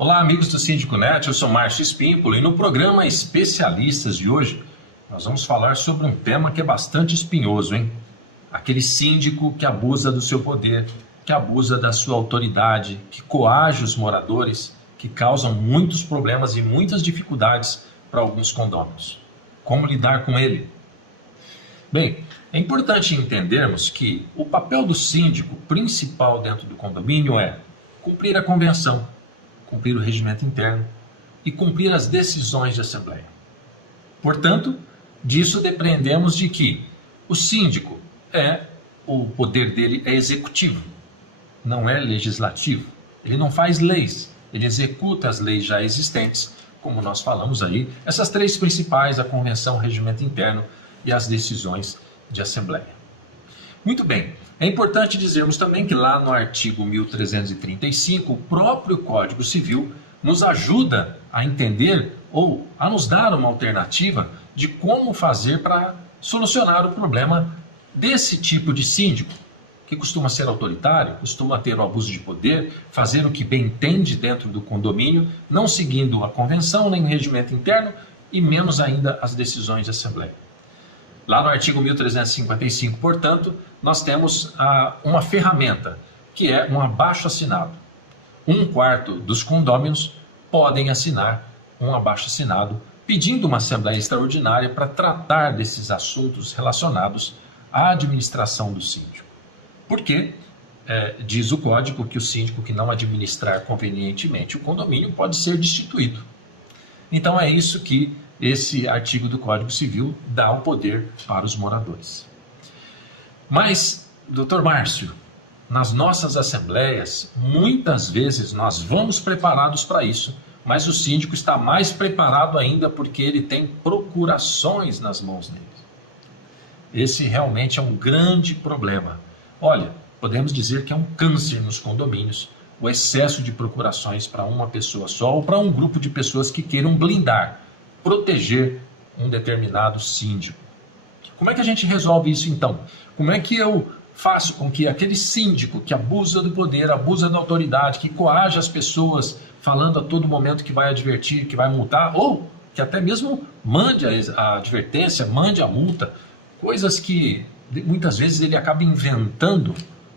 Olá, amigos do Síndico Net, eu sou Márcio Espímpolo e no programa Especialistas de hoje nós vamos falar sobre um tema que é bastante espinhoso, hein? Aquele síndico que abusa do seu poder, que abusa da sua autoridade, que coage os moradores, que causam muitos problemas e muitas dificuldades para alguns condôminos. Como lidar com ele? Bem, é importante entendermos que o papel do síndico principal dentro do condomínio é cumprir a convenção, cumprir o regimento interno e cumprir as decisões de assembleia. Portanto, disso dependemos de que o síndico o poder dele é executivo, não é legislativo. Ele não faz leis, ele executa as leis já existentes, como nós falamos aí, essas três principais, a convenção, o regimento interno e as decisões de assembleia. Muito bem, é importante dizermos também que lá no artigo 1335, o próprio Código Civil nos ajuda a entender ou a nos dar uma alternativa de como fazer para solucionar o problema desse tipo de síndico, que costuma ser autoritário, costuma ter o abuso de poder, fazer o que bem entende dentro do condomínio, não seguindo a convenção, nem o regimento interno e menos ainda as decisões de assembleia. Lá no artigo 1355, portanto, nós temos uma ferramenta, que é um abaixo-assinado. 1/4 dos condôminos podem assinar um abaixo-assinado pedindo uma assembleia extraordinária para tratar desses assuntos relacionados à administração do síndico. Porque diz o código que o síndico que não administrar convenientemente o condomínio pode ser destituído. Então é isso que esse artigo do Código Civil dá o poder para os moradores. Mas, doutor Márcio, nas nossas assembleias, muitas vezes nós vamos preparados para isso, mas o síndico está mais preparado ainda porque ele tem procurações nas mãos dele. Esse realmente é um grande problema. Olha, podemos dizer que é um câncer nos condomínios, o excesso de procurações para uma pessoa só ou para um grupo de pessoas que queiram blindar, proteger um determinado síndico. Como é que a gente resolve isso então? Como é que eu faço com que aquele síndico que abusa do poder, abusa da autoridade, que coage as pessoas, falando a todo momento que vai advertir, que vai multar, ou que até mesmo mande a advertência, mande a multa, coisas que muitas vezes ele acaba inventando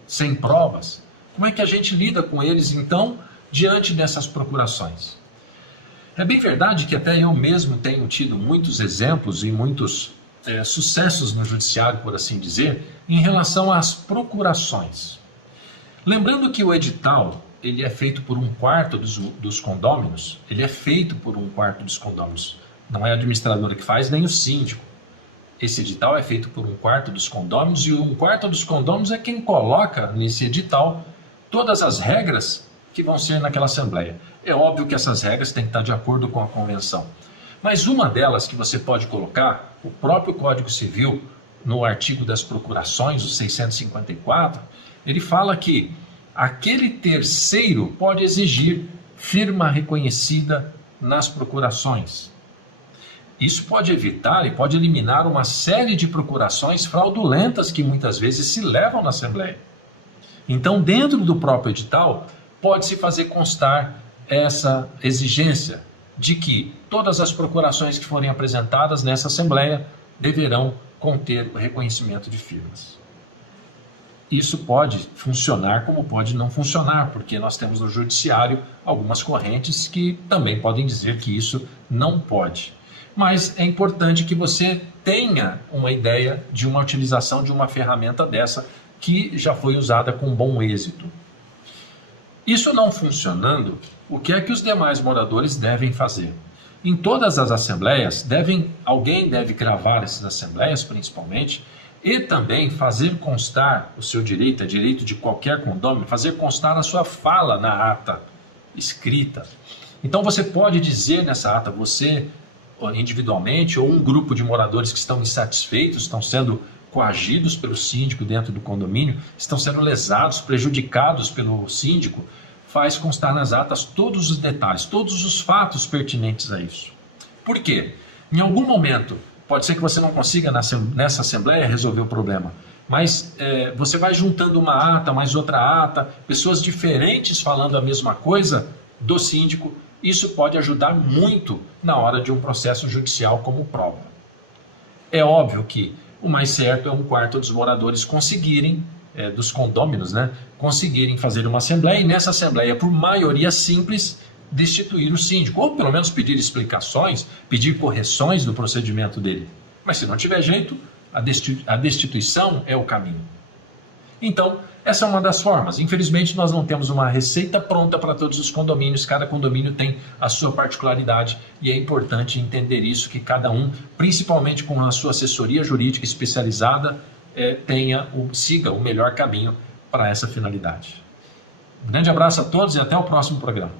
sem provas. Como é que a gente lida com eles então diante dessas procurações? É bem verdade que até eu mesmo tenho tido muitos exemplos e muitos sucessos no judiciário, por assim dizer, em relação às procurações. Lembrando que o edital ele é feito por 1/4 dos condôminos, ele é feito por 1/4 dos condôminos. Não é a administradora que faz, nem o síndico. Esse edital é feito por 1/4 dos condôminos e o 1/4 dos condôminos é quem coloca nesse edital todas as regras que vão ser naquela assembleia. É óbvio que essas regras têm que estar de acordo com a convenção. Mas uma delas que você pode colocar, o próprio Código Civil, no artigo das procurações, o 654, ele fala que aquele terceiro pode exigir firma reconhecida nas procurações. Isso pode evitar e pode eliminar uma série de procurações fraudulentas que muitas vezes se levam na Assembleia. Então, dentro do próprio edital, pode-se fazer constar essa exigência de que todas as procurações que forem apresentadas nessa Assembleia deverão conter o reconhecimento de firmas. Isso pode funcionar como pode não funcionar, porque nós temos no judiciário algumas correntes que também podem dizer que isso não pode. Mas é importante que você tenha uma ideia de uma utilização de uma ferramenta dessa que já foi usada com bom êxito. Isso não funcionando, o que é que os demais moradores devem fazer? Em todas as assembleias, alguém deve gravar essas assembleias principalmente, e também fazer constar o seu direito, é direito de qualquer condômino, fazer constar a sua fala na ata escrita. Então você pode dizer nessa ata, você individualmente ou um grupo de moradores que estão insatisfeitos, estão sendo coagidos pelo síndico dentro do condomínio, estão sendo lesados, prejudicados pelo síndico, faz constar nas atas todos os detalhes, todos os fatos pertinentes a isso. Por quê? Em algum momento, pode ser que você não consiga nessa assembleia resolver o problema, mas você vai juntando uma ata, mais outra ata, pessoas diferentes falando a mesma coisa, do síndico, isso pode ajudar muito na hora de um processo judicial como prova. É óbvio que o mais certo é um quarto dos moradores conseguirem, dos condôminos, né, conseguirem fazer uma assembleia e nessa assembleia, por maioria simples, destituir o síndico, ou pelo menos pedir explicações, pedir correções do procedimento dele. Mas se não tiver jeito, a destituição é o caminho. Então, essa é uma das formas. Infelizmente, nós não temos uma receita pronta para todos os condomínios. Cada condomínio tem a sua particularidade e é importante entender isso, que cada um, principalmente com a sua assessoria jurídica especializada, siga o melhor caminho para essa finalidade. Um grande abraço a todos e até o próximo programa.